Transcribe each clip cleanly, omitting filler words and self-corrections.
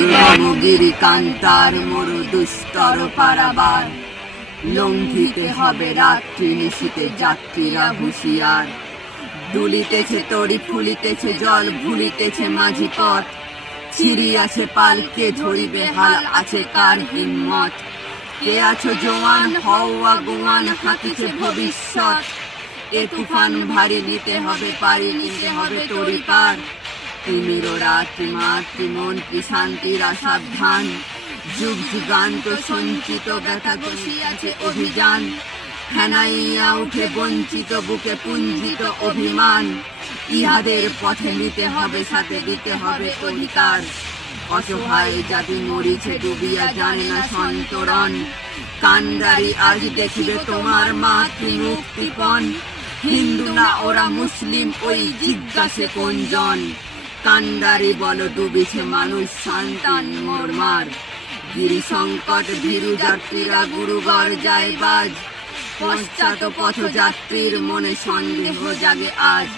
রণগিরি কান্তার মরু দুস্তর পারাবার, লঙ্ঘিতে হবে রাত্রি নিশীতে যাত্রীরা হুঁশিয়ার। দুলিতেছে তরি ফুলিতেছে জল ভুলিতেছে মাঝি পথ, ছিড়িয়াছে পালকে ধরিবে হাল আছে কার হিম্মত। কে আছো জোয়ান হও আগুয়ান হাঁকিছে ভবিষ্যৎ, এ তুফান ভারী নিতে হবে পারি নিতে হবে তরি পার। তিমির রাত্রি মাতৃ মন্ত্রী শান্তির সাবধান, যুগ যুগান্ত সঞ্চিত ব্যথা বসিয়াছে অভিযান। ফেনাইয়া উঠে বঞ্চিত বুকে পুঞ্জিত অভিমান, ইহাদের পথে নিতে হবে সাথে দিতে হবে অধিকার। অসহায় জাতি মরিছে ডুবিয়া জানে না সন্তরণ, কান্ডারি আজ দেখিবে তোমার মাতৃমুক্তিপণ। হিন্দু না ওরা মুসলিম ওই জিজ্ঞাসে কোনজন, কান্ডারি বল ডুবিছে মানুষ সন্তান মোরমার। গিরি সংকট ভীরু যাত্রীরা গুরুগর যায় বাজ, পশ্চাৎ পথযাত্রীর মনে সন্দেহ জাগে আজ।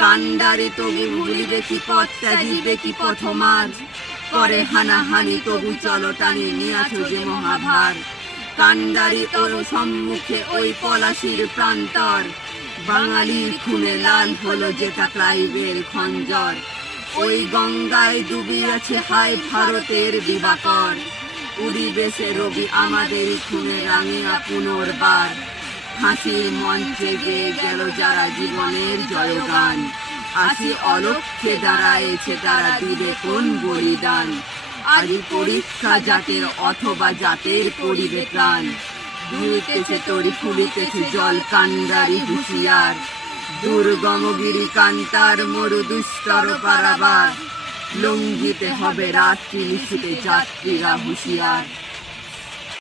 কান্ডারি তবু ভুলিবে কি পথ ত্যাজিবে কি পথ মাঝ, করে হানাহানি তবু চলো টানি নিয়াছ যে মহাভার। কান্ডারি ওর সম্মুখে ওই পলাশির প্রান্তর, বাঙালির খুনে লাল হলো যেটা ক্লাইভের খঞ্জর। ওই গঙ্গায় ডুবিয়াছে হায় ভারতের দিবাকর, উড়িবে সে রবি আমাদের খুনে রাঙিয়া পুনর্বার। ফাঁসির মঞ্চে গেয়ে গেল যারা জীবনের জয়গান, আসি অলক্ষ্যে দাঁড়ায়েছে তারা দিবে কোন বলিদান। আজ পরীক্ষা জাতের অথবা জাতের পরিবে প্রাণ, দুলিতেছে তরি ফুলিতেছে জল কান্ডারি হুঁশিয়ার। দুর্গম গিরি কান্তার মরু দুস্তর পারাবার, লঙ্ঘিতে হবে রাত্রি নিশীতে যাত্রীরা হুঁশিয়ার।